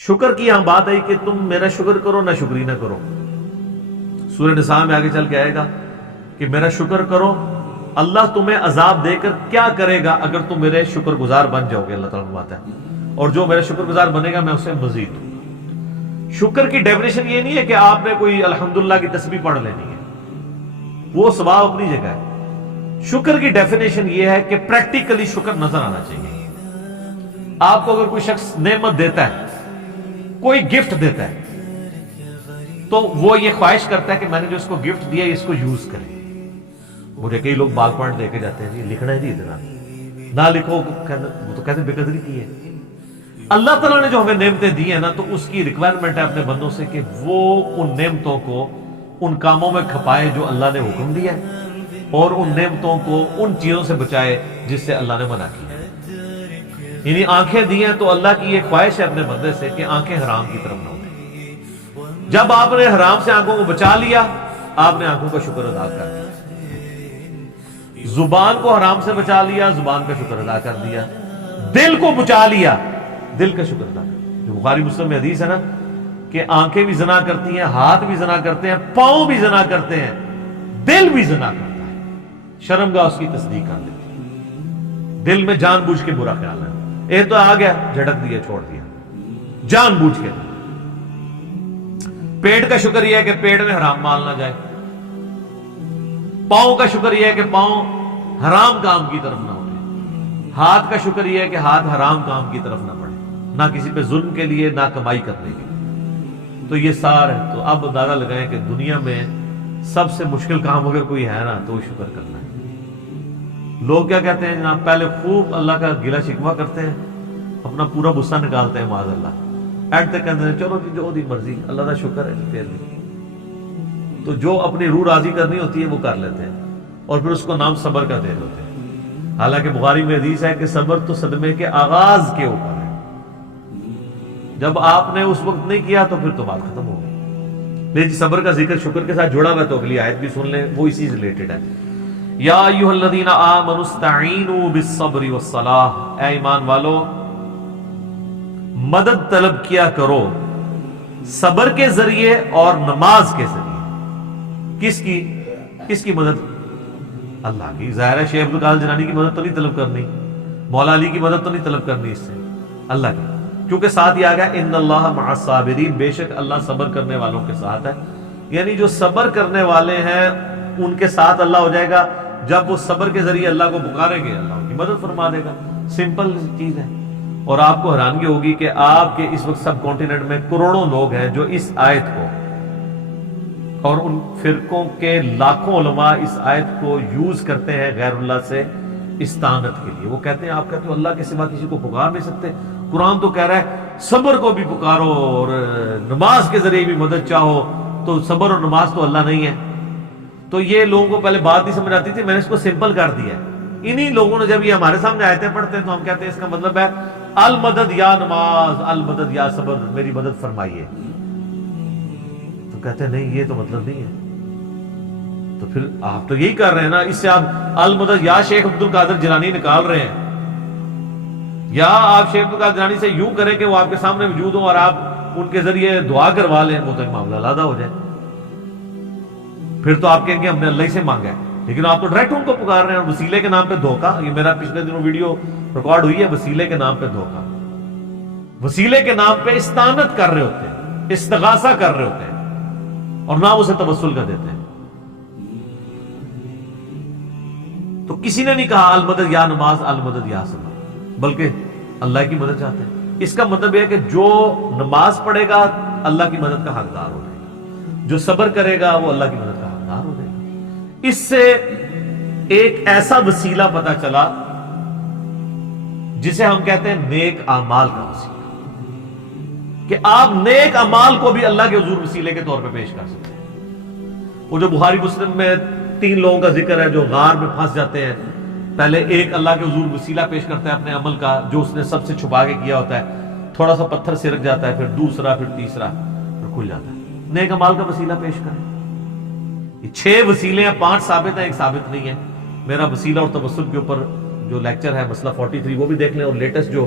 شکر کی یہاں بات آئی کہ تم میرا شکر کرو نہ شکری نہ کرو. سورہ نساء میں آگے چل کے آئے گا کہ میرا شکر کرو، اللہ تمہیں عذاب دے کر کیا کرے گا اگر تم میرے شکر گزار بن جاؤ گے. اللہ تعالیٰ بات ہے، اور جو میرا شکر گزار بنے گا میں اسے مزید دوں. شکر کی ڈیفینیشن یہ نہیں ہے کہ آپ نے کوئی الحمدللہ کی تسبیح پڑھ لینی ہے، وہ ثواب اپنی جگہ ہے. شکر کی ڈیفینیشن یہ ہے کہ پریکٹیکلی شکر نظر آنا چاہیے. آپ کو اگر کوئی شخص نعمت دیتا ہے، کوئی گفٹ دیتا ہے، تو وہ یہ خواہش کرتا ہے کہ میں نے جو اس کو گفٹ دیا اس کو یوز کرے. مجھے کئی لوگ بال پوائنٹ دے کے جاتے ہیں، لکھنا ہی نہیں اتنا، نہ لکھو، وہ تو کہتے ہیں بے قدری کی ہے. اللہ تعالیٰ نے جو ہمیں نعمتیں دی ہیں نا، تو اس کی ریکوائرمنٹ ہے اپنے بندوں سے کہ وہ ان نعمتوں کو ان کاموں میں کھپائے جو اللہ نے حکم دیا ہے، اور ان نعمتوں کو ان چیزوں سے بچائے جس سے اللہ نے منع کیا. یعنی آنکھیں دی ہیں تو اللہ کی یہ خواہش ہے اپنے بندے سے کہ آنکھیں حرام کی طرف نہ اٹھیں. جب آپ نے حرام سے آنکھوں کو بچا لیا، آپ نے آنکھوں کا شکر ادا کر دیا. زبان کو حرام سے بچا لیا، زبان کا شکر ادا کر دیا. دل کو بچا لیا، دل کا شکر ادا کر دیا. جو بخاری مسلم میں حدیث ہے نا کہ آنکھیں بھی زنا کرتی ہیں، ہاتھ بھی زنا کرتے ہیں، پاؤں بھی زنا کرتے ہیں، دل بھی زنا کرتا ہے. شرمگاہ اس کی تصدیق کر لیتی ہے. دل میں جان بوجھ کے برا خیال ہے، یہ تو آ گیا جھٹک دیا چھوڑ دیا جان بوجھ کے. پیٹ کا شکر یہ ہے کہ پیٹ میں حرام مال نہ جائے. پاؤں کا شکر یہ ہے کہ پاؤں حرام کام کی طرف نہ اٹھے. ہاتھ کا شکر یہ ہے کہ ہاتھ حرام کام کی طرف نہ پڑے، نہ کسی پہ ظلم کے لیے نہ کمائی کرنے کے لیے. تو یہ سار ہے. تو اب اندازہ لگائیں کہ دنیا میں سب سے مشکل کام اگر کوئی ہے نا تو شکر کرنا ہے. لوگ کیا کہتے ہیں جناب، پہلے خوب اللہ کا گلہ شکوہ کرتے ہیں، اپنا پورا غصہ نکالتے ہیں معاذ اللہ. اینڈ تک کہتے ہیں چلو جی جو دی مرضی، اللہ کا شکر ہے پھر بھی. تو جو اپنی روح راضی کرنی ہوتی ہے وہ کر لیتے ہیں، اور پھر اس کو نام صبر کا دے دیتے ہیں. حالانکہ بخاری میں حدیث ہے کہ صبر تو صدمے کے آغاز کے اوپر ہے. جب آپ نے اس وقت نہیں کیا تو پھر تو بات ختم ہو گئی. لیکن صبر کا ذکر شکر کے ساتھ جڑا ہوا ہے، تو اگلی آیت بھی سن لیں، وہ اسی سے ریلیٹڈ ہے. یا ایھا الذین آمنوا استعینوا بالصبر والصلاۃ، اے ایمان والو مدد طلب کیا کرو صبر کے ذریعے اور نماز کے ذریعے. کس کی مدد؟ اللہ کی. ظاہر ہے شیخ عبد القادر جیلانی کی مدد تو نہیں طلب کرنی، مولا علی کی مدد تو نہیں طلب کرنی، اس سے اللہ کی. کیونکہ ساتھ یہ آ گیا ان اللہ مع الصابرین، بے شک اللہ صبر کرنے والوں کے ساتھ ہے. یعنی جو صبر کرنے والے ہیں ان کے ساتھ اللہ ہو جائے گا. جب وہ صبر کے ذریعے اللہ کو پکاریں گے، اللہ ان کی مدد فرما دے گا. سمپل چیز ہے. اور آپ کو حیرانگی ہوگی کہ آپ کے اس وقت سب کانٹیننٹ میں کروڑوں لوگ ہیں جو اس آیت کو اور ان فرقوں کے لاکھوں علماء اس آیت کو یوز کرتے ہیں غیر اللہ سے استعانت کے لیے. وہ کہتے ہیں، آپ کہتے ہو اللہ کے سوا کسی کو پکار نہیں سکتے، قرآن تو کہہ رہا ہے صبر کو بھی پکارو اور نماز کے ذریعے بھی مدد چاہو، تو صبر اور نماز تو اللہ نہیں ہے. تو یہ لوگوں کو پہلے بات نہیں سمجھ آتی تھی، میں نے اس کو سمپل کر دیا ہے. انہی لوگوں نے جب یہ ہمارے سامنے آیتیں پڑھتے ہیں تو ہم کہتے ہیں اس کا مطلب ہے المدد یا نماز، المدد یا صبر، میری مدد فرمائیے. تو کہتے ہیں نہیں، یہ تو مطلب نہیں ہے. تو پھر آپ تو یہی کر رہے ہیں نا، اس سے آپ المدد یا شیخ عبد القادر جیلانی نکال رہے ہیں، یا آپ شیخ عبد القادر جیلانی سے یوں کریں کہ وہ آپ کے سامنے موجود ہوں اور آپ ان کے ذریعے دعا کروا لیں، وہ تو ایک معاملہ علیحدہ ہو جائے. پھر تو آپ کہیں گے ہم نے اللہ ہی سے مانگا ہے. لیکن آپ تو ڈائریکٹ ان کو پکار رہے ہیں، اور وسیلے کے نام پہ دھوکہ. یہ میرا پچھلے دنوں ویڈیو ریکارڈ ہوئی ہے، وسیلے کے نام پہ دھوکہ. وسیلے کے نام پہ استعانت کر رہے ہوتے ہیں، استغاثہ کر رہے ہوتے ہیں، اور نام اسے توسل کا دیتے ہیں. تو کسی نے نہیں کہا المدد یا نماز، المدد یا صبر، بلکہ اللہ کی مدد چاہتے ہیں. اس کا مطلب یہ ہے کہ جو نماز پڑھے گا اللہ کی مدد کا حقدار ہو جائے گا، جو صبر کرے گا وہ اللہ کی مدد کا حقدار ہو جائے گا. اس سے ایک ایسا وسیلہ پتا چلا جسے ہم کہتے ہیں نیک اعمال کا وسیلہ، کہ آپ نیک اعمال کو بھی اللہ کے حضور وسیلے کے طور پہ پیش کر سکتے ہیں. وہ جو بخاری مسلم میں 3 لوگوں کا ذکر ہے جو غار میں پھنس جاتے ہیں. پہلے ایک اللہ کے حضور وسیلہ پیش کرتا ہے اپنے عمل کا جو اس نے سب سے چھپا کے کیا ہوتا ہے، تھوڑا سا پتھر سرک جاتا ہے، پھر دوسرا، پھر تیسرا، پھر کھل جاتا ہے. نیک اعمال کا وسیلہ پیش کریں. یہ 6 وسیلے ہیں، 5 ثابت ہیں، ایک ثابت نہیں ہے. میرا وسیلہ اور توسل کے اوپر جو لیکچر ہے مسئلہ 43 وہ بھی دیکھ لیں، اور لیٹسٹ جو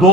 2